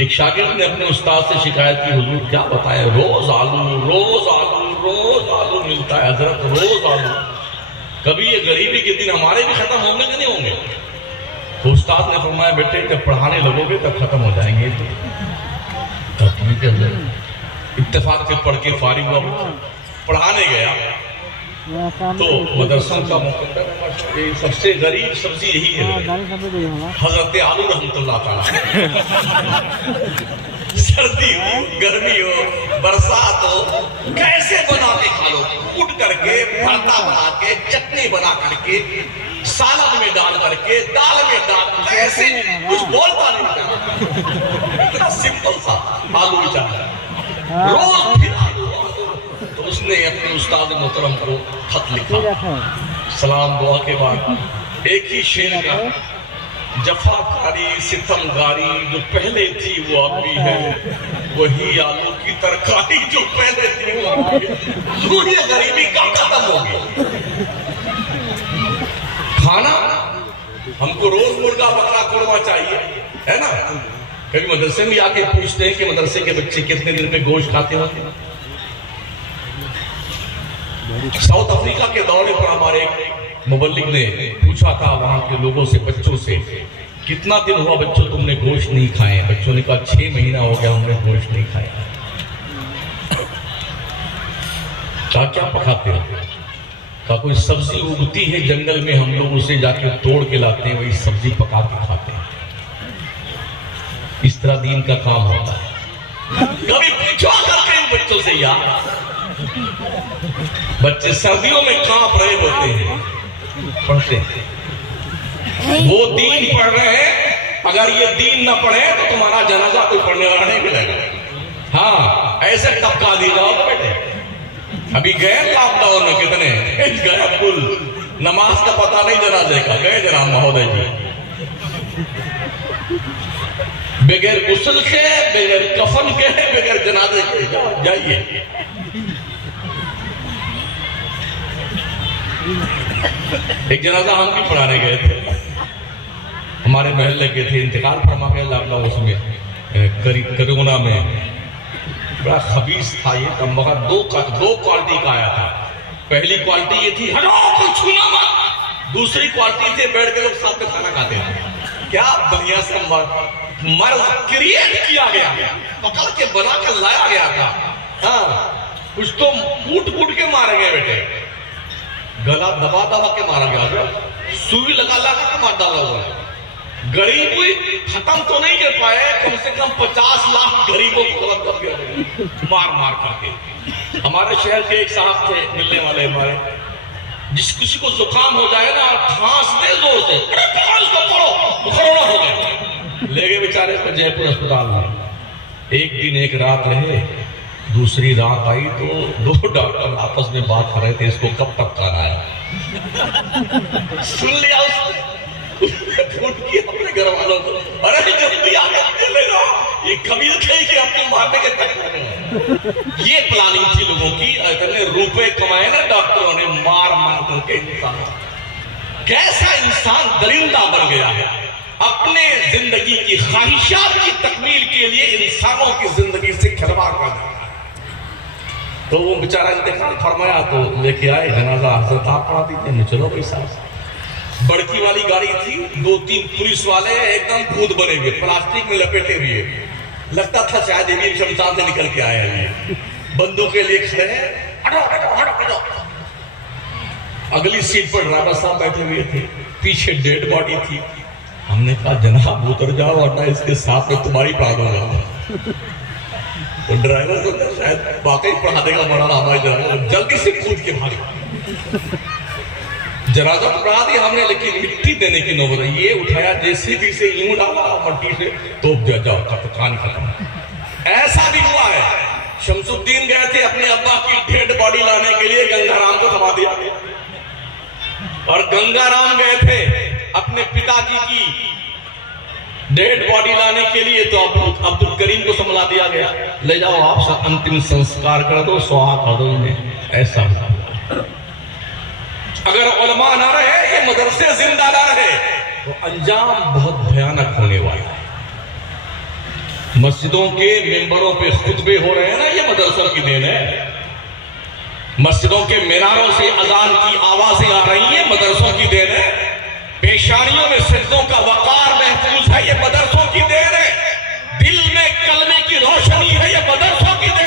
एक शागिर्द ने अपने उस्ताद से शिकायत की, हुजूर क्या बताएं, रोज आलू मिलता है हजरत, रोज आलू। कभी ये गरीबी के दिन हमारे भी खत्म होंगे कि नहीं होंगे? तो उस्ताद ने फरमाया, बेटे जब पढ़ाने लगोगे तब खत्म हो जाएंगे। इत्तेफाक से पढ़ के फारिग हुआ, पढ़ाने गया तो मदरसा का मुकद्दर सबसे गरीब सब्जी यही है, हजरत आलू रहमतुल्लाह ताला। सर्दी हो, गर्मी हो, बरसात हो, कैसे बना के खा लो, कूट करके, भरता बना के, चटनी बना करके, सालन में डाल करके, दाल में डाल, कैसे कुछ बोलता नहीं था। इतना सिंपल सा आलू बेचारा, रोज फिर आलू। तो उसने अपने उस्ताद मोहतरम को खत लिखा, सलाम दुआ के बाद एक ही शेर का, जफाकारी सितमगारी जो पहले थी वो अब भी है, वही आलू की तरकारी जो पहले थी वो अब भी है। ये गरीबी कब खत्म होगी? खाना हमको रोज मुर्गा बकरा कुरमा चाहिए, है ना? कभी मदरसे में आके पूछते हैं कि मदरसे के बच्चे कितने दिन में गोश्त खाते होते हैं? साउथ अफ्रीका के दौरे पर हमारे मुबल्लिग ने पूछा था वहां के लोगों से, बच्चों से, कितना दिन हुआ बच्चों तुमने गोश्त नहीं खाए? बच्चों ने कहा 6 महीना हो गया हमने गोश्त नहीं खाया। कहा क्या पकाते हो? कहा कोई सब्जी उगती है जंगल में, हम लोग उसे जाके तोड़ के लाते हैं, वही सब्जी पका के खाते हैं। इस तरह दीन का काम होता है। कभी पूछो करके इन बच्चों से, यार बच्चे सर्दियों में कांप रहे होते हैं, पढ़ते हैं, वो दीन पढ़ रहे हैं। अगर ये दीन न पढ़े तो तुम्हारा जनाजा कोई पढ़ने वाला नहीं मिलेगा। हाँ, ऐसे टपका दी जाओ बेटे। अभी गए लॉकडाउन में कितने गए, कुल नमाज का पता नहीं जनाजे का, गए जनाब महोदय जी, बगैर गुस्ल के, बगैर कफन के, बगैर जनाजे के जाइए। एक जनाजा हम भी पढ़ाने गए थे, हमारे महल्ले के थे, इंतकाल फरमा गया लॉकडाउन उसमें, कोरोना में। बड़ा खबीस था ये कमबख्त, दो क्वालिटी का आया था। पहली क्वालिटी ये थी, हटो कोई छूना मत। दूसरी क्वालिटी थे, बैठ के लोग साथ में खाना खाते थे। क्या बढ़िया से मर्ज क्रिएट किया गया, पकड़ के बना के लाया गया था। हाँ, कुछ तो कूट के मारे गए बेटे, गला दबा के मारा गया, सुई लगा के मार डाला हुआ है। गरीबी खत्म तो नहीं कर पाए, कम से कम 50 लाख गरीबों को खत्म कर दिया मार करके। हमारे शहर के एक साहब थे मिलने वाले हमारे, जिस किसी को जुकाम हो जाए ना, खांस दे जोर से, अरे इसको पढ़ो, कोरोना हो गया, ले गए बेचारे को जयपुर अस्पताल में। एक दिन एक रात रहे, दूसरी रात आई तो 2 डॉक्टर आपस में बात कर रहे थे, इसको कब तक कराना है। सुन लिया उसने, फोन किया अपने घर वालों को, अरे जल्दी आगे ले जाओ, ये कबीर थे कि अपने मारने के तक। ये प्लानिंग थी लोगों की, इतने रुपए कमाए ना डॉक्टरों ने मार करके। इंसान कैसा इंसान दरिंदा बन गया है, अपने जिंदगी की ख्वाहिशात की तकमील के लिए इंसानों की जिंदगी से खिलवाड़ कर दिया। तो वो बेचारा इंतकाल फरमाया तो लेके आए जनाजा, हजरत आप पढ़ा दीजिए। चलो भाई साहब, बड़की वाली गाड़ी थी, 2-3 पुलिस वाले एकदम कूद बने हुए, प्लास्टिक में लपेटे हुए, लगता था शायद ये शमशान से निकल के आए हैं। बंदूक के लिए खड़े हैं, हटो। अगली सीट पर ड्राइवर साहब बैठे हुए थे, पीछे डेड बॉडी थी। हमने कहा जनाब उतर जाओ वरना इसके साथ में तुम्हारी पढ़ा दूंगा। तो ड्राइवर सोचा शायद वाकई पढ़ा देगा मौलाना हमारे ड्राइवर, जल्दी से कूद के भागे। जनाजा तो पढ़ा दिया हमने, लेकिन मिट्टी देने की नौबत ये उठाया, जेसीबी से यूं डाला मट्टी से, तो जाओ कहानी खत्म। ऐसा भी हुआ है, शमसुद्दीन गए थे अपने अब्बा की डेड बॉडी लाने के लिए, गंगाराम को थमा दिया। और गंगाराम गए थे अपने पिताजी की डेड बॉडी लाने के लिए, तो अब्दुल करीम को संभला दिया गया, ले जाओ आप अंतिम संस्कार कर दो, सुहा कर दो इन्हें। ऐसा अगर उलमा ना रहे, ये मदरसे जिंदा ना रहे, तो अंजाम बहुत भयानक होने वाला है। मस्जिदों के मेंबरों पे खुतबे हो रहे हैं ना, ये मदरसों की देन है। मस्जिदों के मीनारों से अजान की आवाजें आ रही हैं, मदरसों की देन है। पेशानियों में सिजदों का वकार महफूज है, ये